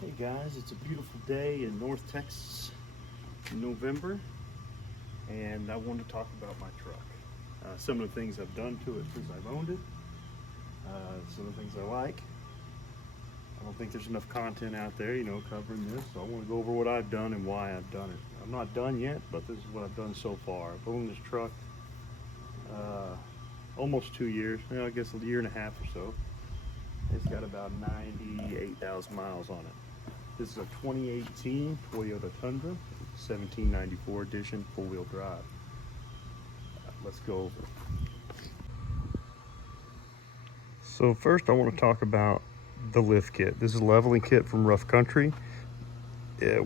Hey guys, it's a beautiful day in North Texas in November, and I wanted to talk about my truck. Some of the things I've done to it since I've owned it, some of the things I like. I don't think there's enough content out there, covering this, so I want to go over what I've done and why I've done it. I'm not done yet, but this is what I've done so far. I've owned this truck almost 2 years, I guess a year and a half or so. It's got about 98,000 miles on it. This is a 2018 Toyota Tundra, 1794 edition, four-wheel drive. Let's go over it. So first I want to talk about the lift kit. This is a leveling kit from Rough Country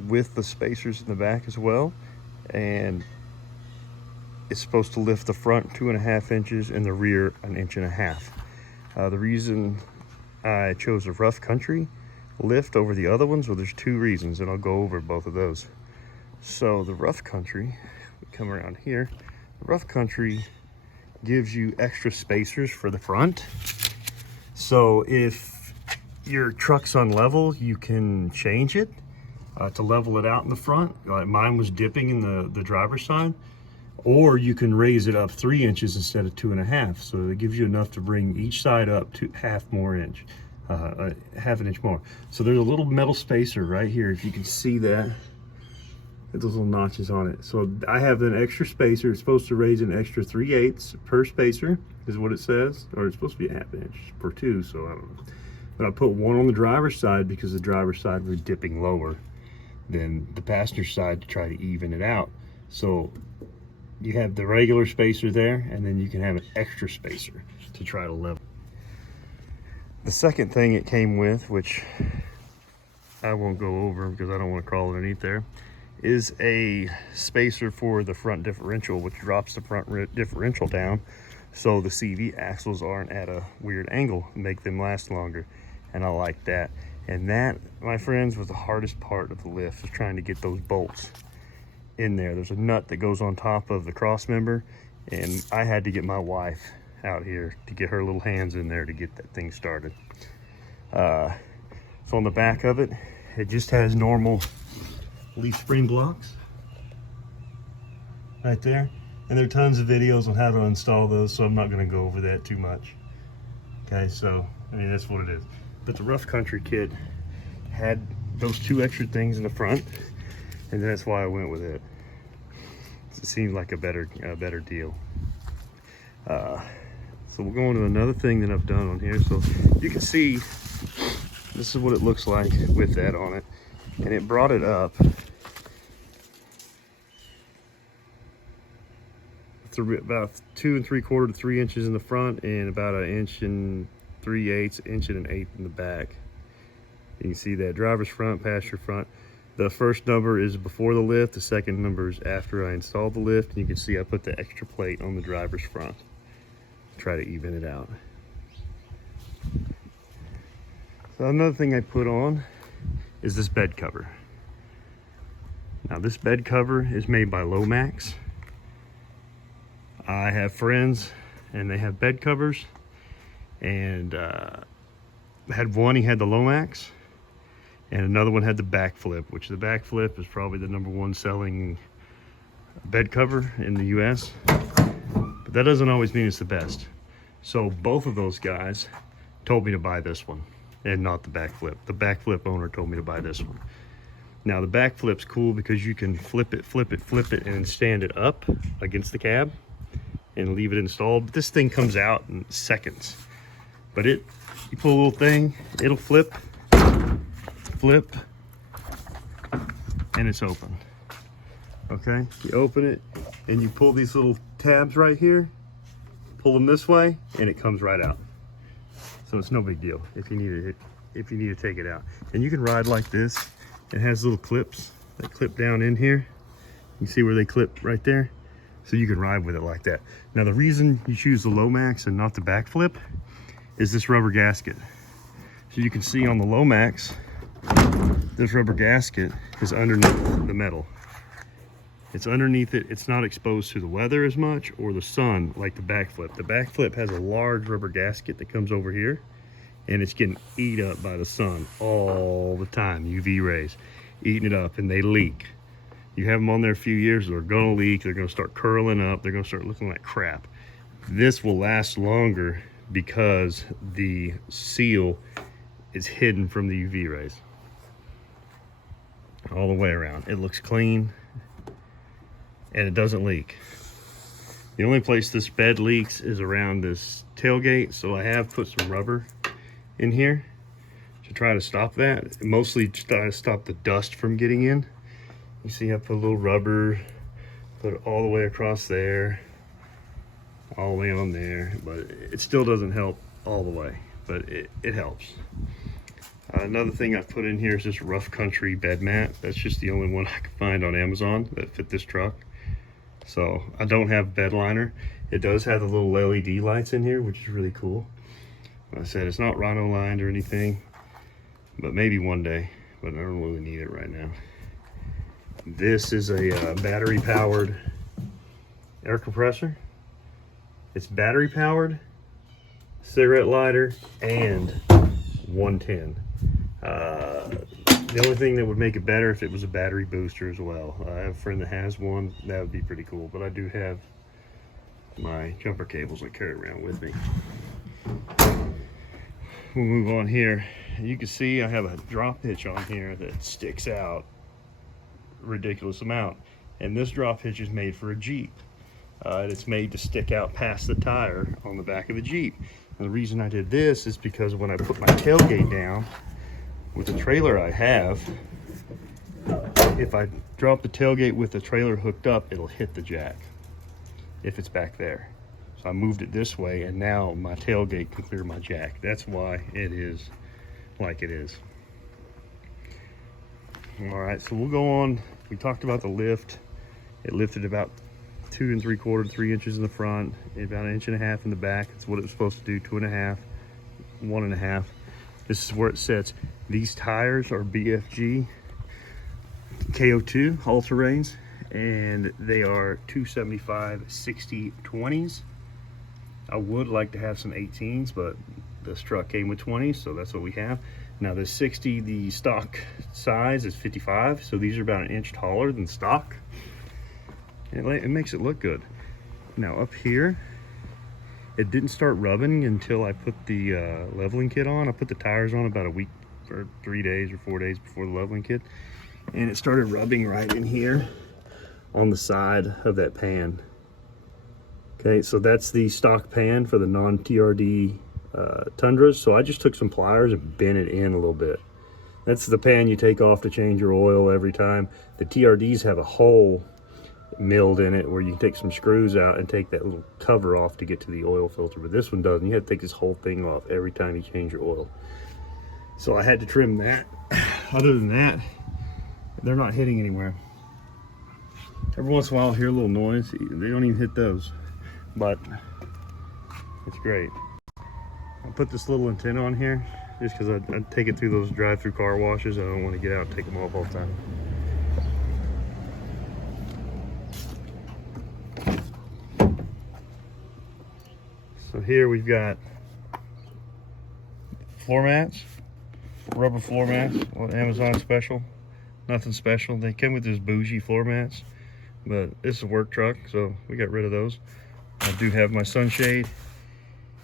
with the spacers in the back as well. And it's supposed to lift the front 2.5 inches and the rear 1.5 inches. The reason I chose a Rough Country lift over the other ones, well, there's two reasons, and I'll go over both of those. So the Rough Country, come around here, the Rough Country gives you extra spacers for the front. So if your truck's on level, you can change it to level it out in the front. Mine was dipping in the driver's side. Or you can raise it up 3 inches instead of 2.5. So it gives you enough to bring each side up to half an inch more. So there's a little metal spacer right here. If you can see that, those little notches on it. So I have an extra spacer. It's supposed to raise an extra 3/8 per spacer, is what it says. Or it's supposed to be 1/2 inch per two, so I don't know. But I put one on the driver's side because the driver's side was dipping lower than the passenger side to try to even it out. So you have the regular spacer there, and then you can have an extra spacer to try to level. The second thing it came with, which I won't go over because I don't want to crawl underneath there, is a spacer for the front differential, which drops the front differential down so the CV axles aren't at a weird angle, make them last longer. And I like that. And that, my friends, was the hardest part of the lift, is trying to get those bolts in there. There's a nut that goes on top of the cross member, and I had to get my wife out here to get her little hands in there to get that thing started. So on the back of it, it just has normal leaf spring blocks right there, and there are tons of videos on how to install those, so I'm not going to go over that too much. Okay, so I mean, that's what it is. But the Rough Country kit had those two extra things in the front, and that's why I went with it. It seemed like a better deal. So we'll go on to another thing that I've done on here. So you can see this is what it looks like with that on it, and it brought it up to about 2 3/4 to 3 inches in the front, and about 1 3/8 inches, 1 1/8 in the back. You can see that driver's front, passenger front. The first number is before the lift, the second number is after I installed the lift, and you can see I put the extra plate on the driver's front to try to even it out. So another thing I put on is this bed cover. Now this bed cover is made by Lomax. I have friends and they have bed covers, and had one, he had the Lomax, and another one had the backflip, which the backflip is probably the #1 selling bed cover in the US. But that doesn't always mean it's the best. So both of those guys told me to buy this one and not the backflip. The backflip owner told me to buy this one. Now the backflip's cool because you can flip it, and stand it up against the cab and leave it installed. But this thing comes out in seconds. But you pull a little thing, it'll flip, and it's open. Okay, you open it and you pull these little tabs right here, pull them this way, and it comes right out. So it's no big deal if you need to take it out. And you can ride like this. It has little clips that clip down in here. You see where they clip right there? So you can ride with it like that. Now the reason you choose the Lomax and not the backflip is this rubber gasket. So you can see on the Lomax, this rubber gasket is underneath the metal. It's underneath it. It's not exposed to the weather as much or the sun like the backflip. The backflip has a large rubber gasket that comes over here, and it's getting eat up by the sun all the time. UV rays eating it up, and they leak. You have them on there a few years, they're gonna leak, they're gonna start curling up, they're gonna start looking like crap. This will last longer because the seal is hidden from the UV rays all the way around. It looks clean and it doesn't leak. The only place this bed leaks is around this tailgate, so I have put some rubber in here to try to stop that. Mostly to try to stop the dust from getting in. You see I put a little rubber, put it all the way across there, all the way on there, but it still doesn't help all the way, but it helps. Another thing I put in here is this rough country bed mat. That's just the only one I could find on Amazon that fit this truck. So I don't have bed liner. It does have the little LED lights in here, which is really cool. Like I said, it's not Rhino lined or anything, but maybe one day, but I don't really need it right now. This is a battery powered air compressor. It's battery powered, cigarette lighter, and 110. The only thing that would make it better if it was a battery booster as well. I have a friend that has one. That would be pretty cool, but I do have my jumper cables I carry around with me. We'll move on here. You can see I have a drop hitch on here that sticks out a ridiculous amount, and this drop hitch is made for a Jeep. It's made to stick out past the tire on the back of the Jeep. And the reason I did this is because when I put my tailgate down with the trailer I have, if I drop the tailgate with the trailer hooked up, it'll hit the jack if it's back there. So I moved it this way, and now my tailgate can clear my jack. That's why it is like it is. All right, so we'll go on. We talked about the lift. It lifted about 2 3/4, 3 inches in the front, about 1.5 inches in the back. It's what it was supposed to do, 2.5, 1.5. This is where it sits. These tires are BFG KO2 all-terrains, and they are 275 60/20s. I would like to have some 18s, but this truck came with 20s, so that's what we have. Now the 60, the stock size is 55, so these are about 1 inch taller than stock. It makes it look good. Now up here, it didn't start rubbing until I put the leveling kit on. I put the tires on about a week or 3 days or 4 days before the leveling kit, and it started rubbing right in here on the side of that pan. Okay, so that's the stock pan for the non-TRD Tundras. So I just took some pliers and bent it in a little bit. That's the pan you take off to change your oil every time. The TRDs have a hole milled in it where you can take some screws out and take that little cover off to get to the oil filter, but this one doesn't. You have to take this whole thing off every time you change your oil. So I had to trim that. Other than that, they're not hitting anywhere. Every once in a while I'll hear a little noise. They don't even hit those, but it's great. I put this little antenna on here just because I take it through those drive-through car washes. I don't want to get out and take them off all the time. So here we've got floor mats, rubber floor mats, Amazon special, nothing special. They came with this bougie floor mats, but this is a work truck, so we got rid of those. I do have my sunshade,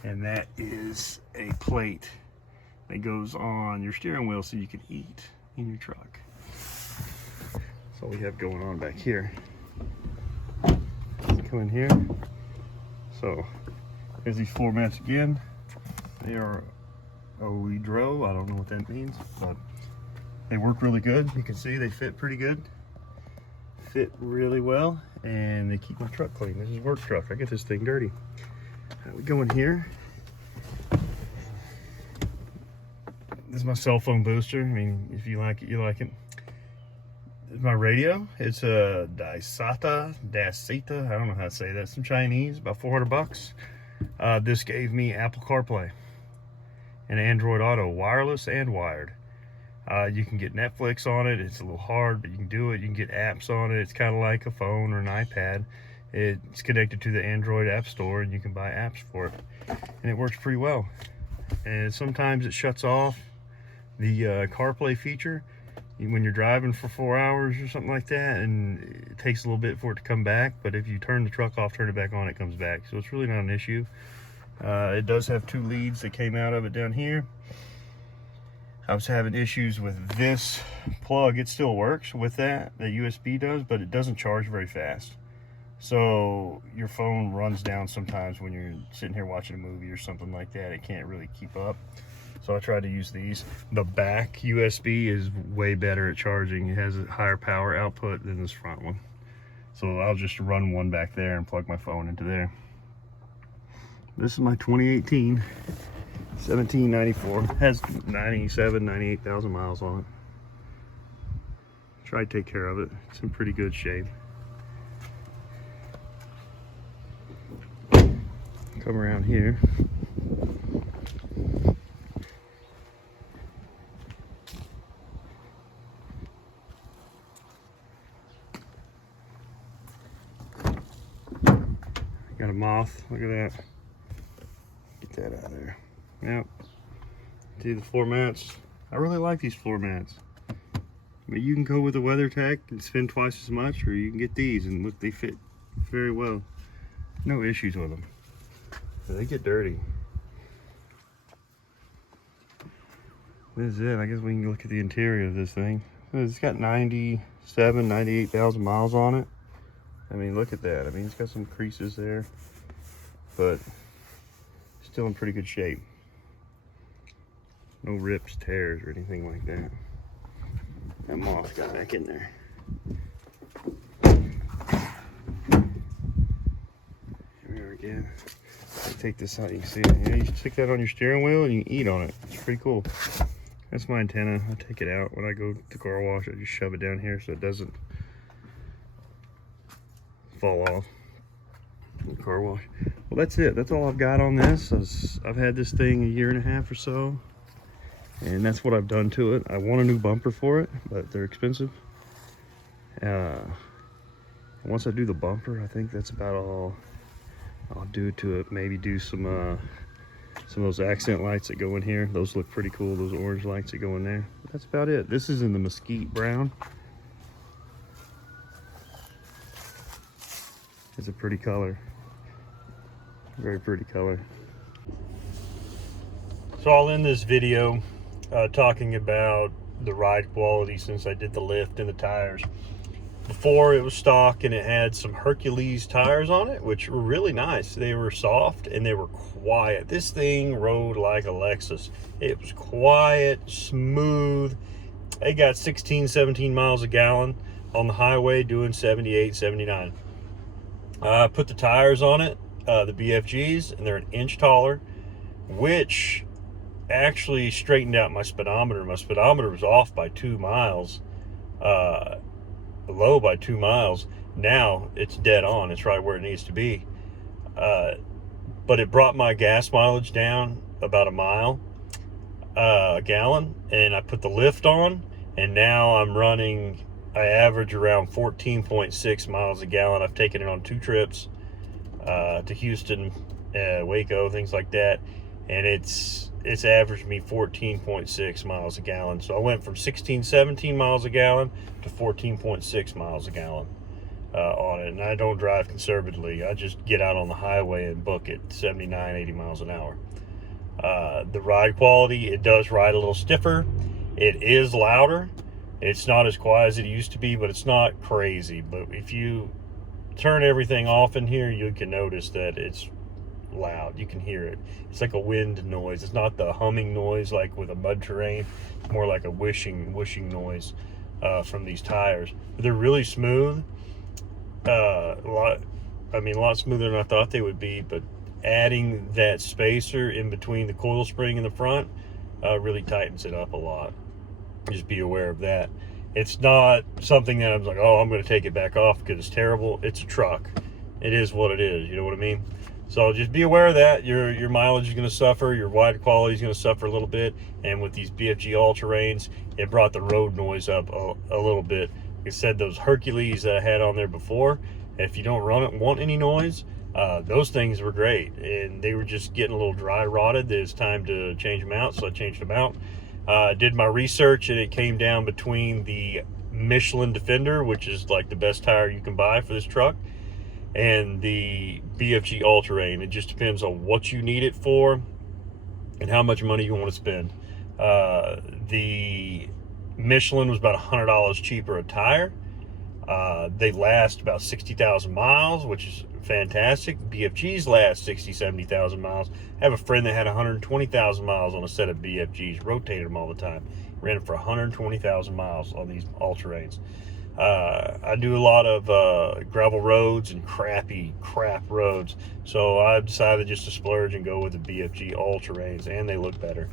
and that is a plate that goes on your steering wheel so you can eat in your truck. That's all we have going on back here. Let's come in here. So here's these floor mats again. They are Oedro. I don't know what that means, but they work really good. You can see they fit pretty good. Fit really well, and they keep my truck clean. This is a work truck. I get this thing dirty. We go in here. This is my cell phone booster. I mean, if you like it, you like it. This is my radio. It's a Dasaita. I don't know how to say that. Some Chinese, about 400 bucks. This gave me Apple Carplay and Android Auto, wireless and wired. You can get Netflix on it. It's a little hard, but you can do it. You can get apps on it. It's kind of like a phone or an iPad. It's connected to the Android App Store, and you can buy apps for it. And it works pretty well. and sometimes it shuts off the CarPlay feature when you're driving for 4 hours or something like that, and it takes a little bit for it to come back. But if you turn the truck off, turn it back on, it comes back. So it's really not an issue. It does have 2 leads that came out of it down here. I was having issues with this plug. It still works with that, the USB does, but it doesn't charge very fast. So your phone runs down sometimes when you're sitting here watching a movie or something like that. It can't really keep up. So I tried to use these. The back USB is way better at charging. It has a higher power output than this front one. So I'll just run one back there and plug my phone into there. This is my 2018 1794. It has 98,000 miles on it. Try to take care of it. It's in pretty good shape. Come around here. Got a moth. Look at that. Get that out of there. Yep. See the floor mats? I really like these floor mats. But you can go with a WeatherTech and spend twice as much, or you can get these and look, they fit very well. No issues with them. They get dirty. This is it. I guess we can look at the interior of this thing. It's got 98,000 miles on it. I mean, look at that. I mean, it's got some creases there, but still in pretty good shape. No rips, tears, or anything like that. That moth got back in there. Here we are again. Take this out, you can see it. Yeah, you can stick that on your steering wheel and you can eat on it. It's pretty cool. That's my antenna. I take it out when I go to the car wash. I just shove it down here so it doesn't fall off in the car wash. Well, that's it. That's all I've got on this. I've had this thing 1.5 years or so, and that's what I've done to it. I want a new bumper for it, but they're expensive. Once I do the bumper, I think that's about all I'll do to it. Maybe do some of those accent lights that go in here. Those look pretty cool, those orange lights that go in there. But that's about it. This is in the mesquite brown. It's a pretty color. Very pretty color. So I'll end this video talking about the ride quality since I did the lift and the tires. Before, it was stock and it had some Hercules tires on it, which were really nice. They were soft and they were quiet. This thing rode like a Lexus. It was quiet, smooth. It got 16, 17 miles a gallon on the highway doing 78, 79. I put the tires on it, the BFGs, and they're 1 inch taller, which actually straightened out my speedometer. My speedometer was off by 2 miles. Low by 2 miles. Now it's dead on. It's right where it needs to be. But it brought my gas mileage down about a mile a gallon, and I put the lift on, and now I'm running, I average around 14.6 miles a gallon. I've taken it on 2 trips to Houston, Waco, things like that, and it's averaged me 14.6 miles a gallon. So I went from 16, 17 miles a gallon to 14.6 miles a gallon on it. And I don't drive conservatively. I just get out on the highway and book it 79, 80 miles an hour. The ride quality, it does ride a little stiffer. It is louder. It's not as quiet as it used to be, but it's not crazy. But if you turn everything off in here, you can notice that it's loud. You can hear it. It's like a wind noise. It's not the humming noise like with a mud terrain. It's more like a whooshing noise from these tires. But they're really smooth. A lot smoother than I thought they would be. But adding that spacer in between the coil spring in the front really tightens it up a lot. Just be aware of that. It's not something that I'm like, oh, I'm going to take it back off because it's terrible. It's a truck. It is what it is. You know what I mean? So just be aware of that. Your mileage is going to suffer. Your ride quality is going to suffer a little bit. And with these BFG all-terrains, it brought the road noise up a little bit. Like I said, those Hercules that I had on there before, if you don't want any noise, Those things were great, and they were just getting a little dry rotted. It was time to change them out, so I changed them out. Did my research, and it came down between the Michelin Defender, which is like the best tire you can buy for this truck, and the BFG All-Terrain. It just depends on what you need it for and how much money you want to spend. The Michelin was about $100 cheaper a tire. They last about 60,000 miles, which is fantastic. BFGs last 60, 70,000 miles. I have a friend that had 120,000 miles on a set of BFGs, rotated them all the time. Ran them for 120,000 miles on these all-terrains. I do a lot of gravel roads and crap roads, so I decided just to splurge and go with the BFG all-terrains, and they look better.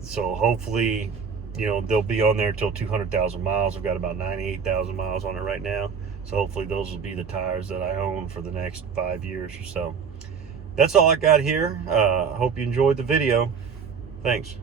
So hopefully, you know, they'll be on there until 200,000 miles. I've got about 98,000 miles on it right now, so hopefully those will be the tires that I own for the next 5 years or so. That's all I got here. Hope you enjoyed the video. Thanks.